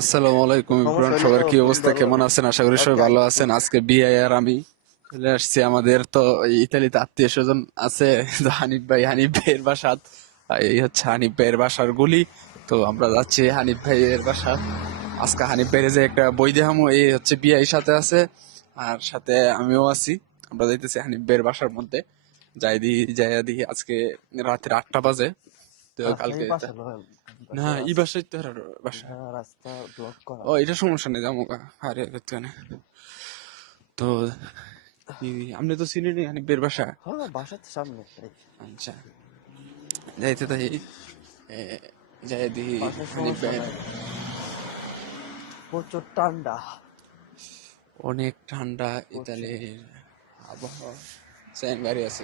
আসসালামু আলাইকুম ইমরান সবার কি অবস্থা? কেমন আছেন? আশা করি সবাই ভালো আছেন। আজকে বিয়ে আর আমি চলে আসছি। আমাদের তো ইতালিতে আত্মীয় স্বজন আছে হানিফ ভাই হানিফ ভাইয়ের বাসাত। এই হচ্ছে হানিফ ভাইয়ের বাসার গুলি। তো আমরা যাচ্ছি হানিফ ভাইয়ের বাসা আজকে হানিফ ভাইয়ের যে একটা বই দেহামো এই হচ্ছে বিয়ে সাথে আছে। আর সাথে আমিও আছি। আমরা যাইতেছি হানিফ ভাইয়ের বাসার মধ্যে। যাই দি যাই দি আজকে রাতের আটটা বাজে। তো কালকে না এই বাসায় তো আর বাসা রাস্তা ব্লক করা ও এটা সমস্যা নেই যাব আরে এখানে তো আপনি তো চিনেন এখানে বের বাসা হ্যাঁ বাসার তো সামনে আচ্ছা যাইতে তাই যাই দিই। প্রচুর ঠান্ডা অনেক ঠান্ডা ইতালির আবহাওয়া সেম গাড়ি আছে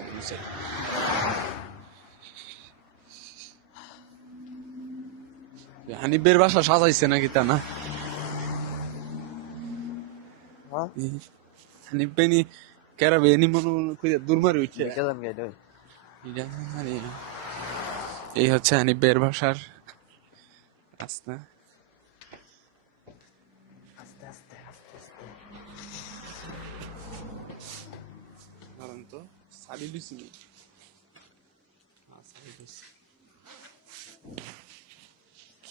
নিচে। হানিফের বাসা সাজাইছে নাকি তা না? হ্যাঁ? হানিফ বেনি কেরা বেনি মনে করে দূর মারি উঠছে। এই হচ্ছে হানিফের বাসার রাস্তা। আস্তে তো সারি দিছি সারি দিছি।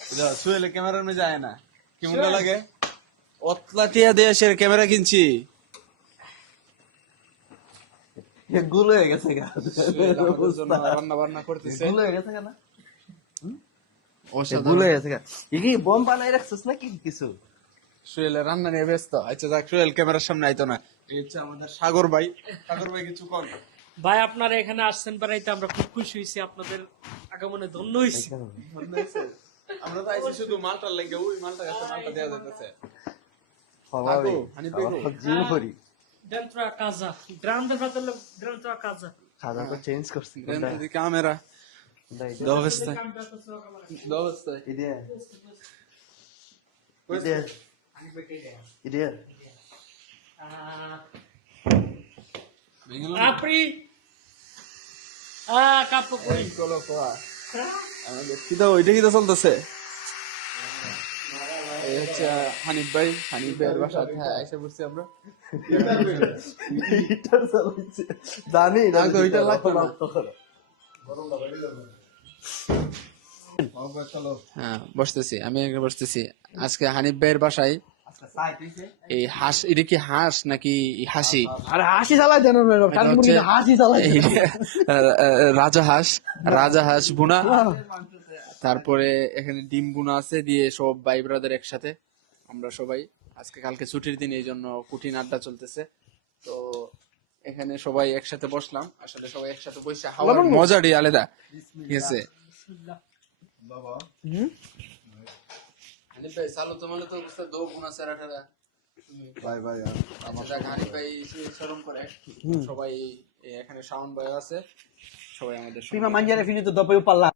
যা সুহেল ক্যামেরার মধ্যে যায় না। কেমন লাগে অতলা টিয়া দিয়ে সে ক্যামেরা কিনছি। গুলো হয়ে গেছে রান্না বান্না করতেছে। গুলো হয়ে গেছে না। গুলো হয়ে গেছে কি বোম বানাই রাখছিস নাকি কিছু? সুহেল রান্না নিয়ে ব্যস্ত। আচ্ছা যাক সুহেল ক্যামেরার সামনে আইতো না। হচ্ছে আমাদের সাগর ভাই। সাগর ভাই কিছু কর ভাই আপনারা এখানে আসছেন বেড়াইতে আমরা খুব খুশি হয়েছি আপনাদের আগমনে ধন্য হয়েছি আমরা তো আইছি শুধু মালটার লাগে ওই মালটা কাছে মালটা দেওয়া যাইতেছে ভাই গো। জিম করি a casa. Grande fratello dentro a casa. খাওয়া তো চেঞ্জ করছি la camera. dove stai ইডিয়া? ইডিয়া. ইডিয়া Ah, apri. Ah, capo. Eccolo qua. আমাদের কিতা ওইটা কিতা চলতেছে? এই হচ্ছে হানিফ ভাই হানিফ ভাইয়ের বাসা হ্যাঁ এসে পড়ছি আমরা। জানি না তো হিটার লাগতো না। হ্যাঁ বসতেছি আমি বসতেছি। আজকে হানিফ ভাইয়ের বাসায় এই হাঁস এটা কি হাঁস নাকি হাসি? আরে হাসি চালাই দেন হাসি চালাই রাজা হাঁস রাজা হাঁস বুনা তারপরে এখানে ডিম বুনা আছে দিয়ে সব ভাই ব্রাদার একসাথে। আমরা সবাই আজকে কালকে ছুটির দিন এই জন্য কুটিন আড্ডা চলতেছে। তো এখানে সবাই একসাথে বসলাম আসলে সবাই একসাথে বসে হাওয়ার মজাটাই আলাদা। ঠিক আছে? হানিফ ভাই সালো তো বুঝতে দো গুনা সেরা টেরা ভাই ভাই আচ্ছা যাক হানিফ ভাই শরম করে। সবাই এখানে শাওন ভাই আছে। সবাই আমাদের সঙ্গে- prima mangiare তো parlare